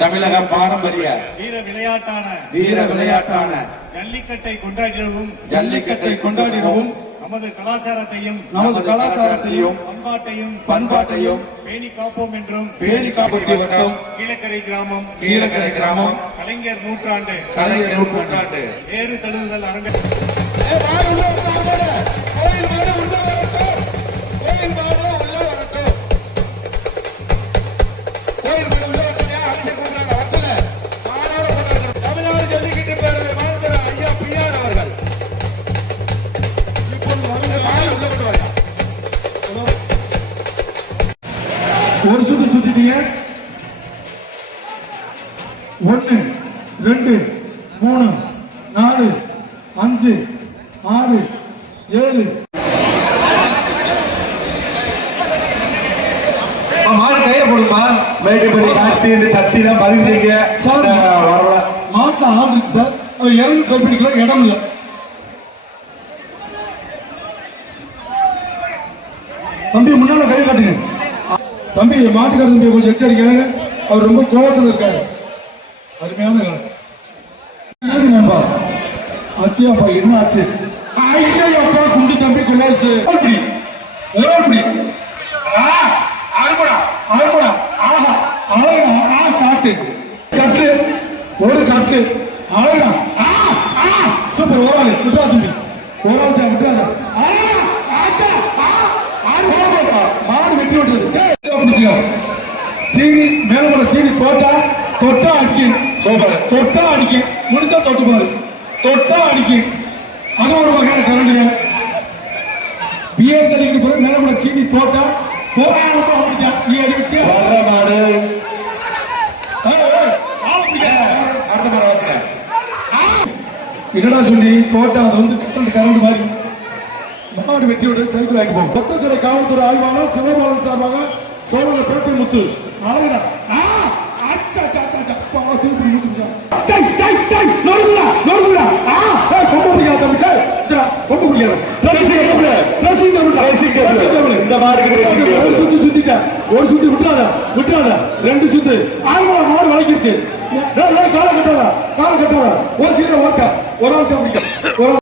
தமிழக பாரம்பரிய வீர விளையாட்டான ஜல்லிக்கட்டை கொண்டாடிடவும் நமது கலாச்சாரத்தையும் பண்பாட்டையும் பேணி காப்போம் என்றும் வட்டம் கீழக்கரை கிராமம் கலைஞர் நூற்றாண்டு ஏறு தழுவுதல் அரங்க ஒரு சுத்து சுத்திட்டீங்க. 1 2 3 4 5 6 7 மாடு கையில போடுமா மேட்டுப்படி காட்டி இந்த சத்திலாம் பதிவு செய்ய சார் வரல. மாட்டுல ஆள் இருக்கு சார். அது இறந்து கைப்பிடிக்கலாம் இடம் இல்லை. தம்பி முன்னால கை காட்டுங்க. தம்பி மாட்டுக்கார தம்பி கொஞ்சம் எச்சரிக்கையாங்க. அவர் ரொம்ப கோபத்தில் இருக்காரு. அருமையான அச்சியாப்பா என்ன ஆச்சு? ஐயா குண்டு தம்பி கொள்ளாசு கட்டு ஒரு கட்டு அழகா சூப்பர். ஒரு ஆளு விட்டுறா தம்பி, ஒரு ஆள் தான் விட்டுறாத. மாடு வெட்டி விட்டுறது சீனி மேல சீனி தொட்டா அடிக்க முடிந்தா தொட்டு பாரு. தொட்டா அடிக்க அது ஒரு வகையான கரண்டியா பியர் தள்ளிக்கிட்டு போய் மேல சீனி தோட்டா அப்படிதான் நீ அடிவிட்டு மாடு என்னடா சொல்லி தோட்டா அது வந்து கரண்ட் மாதிரி மாடு வெட்டி விட்டு சைக்கிள் வாங்கி போகும். பத்தத்துறை காவல்துறை ஆய்வாளர் சிவபாலன் சார்பாக சோழர் பேட்டை முத்து அழகுடா ஒரு சுத்தி விட்டுறாத 2 சுத்து ஆய்வாளர் மாடு வளைக்கிருச்சு. காலை கட்டாத ஒரு சீரை ஓட்ட ஒரு ஆள் தான் பிடிக்கும்.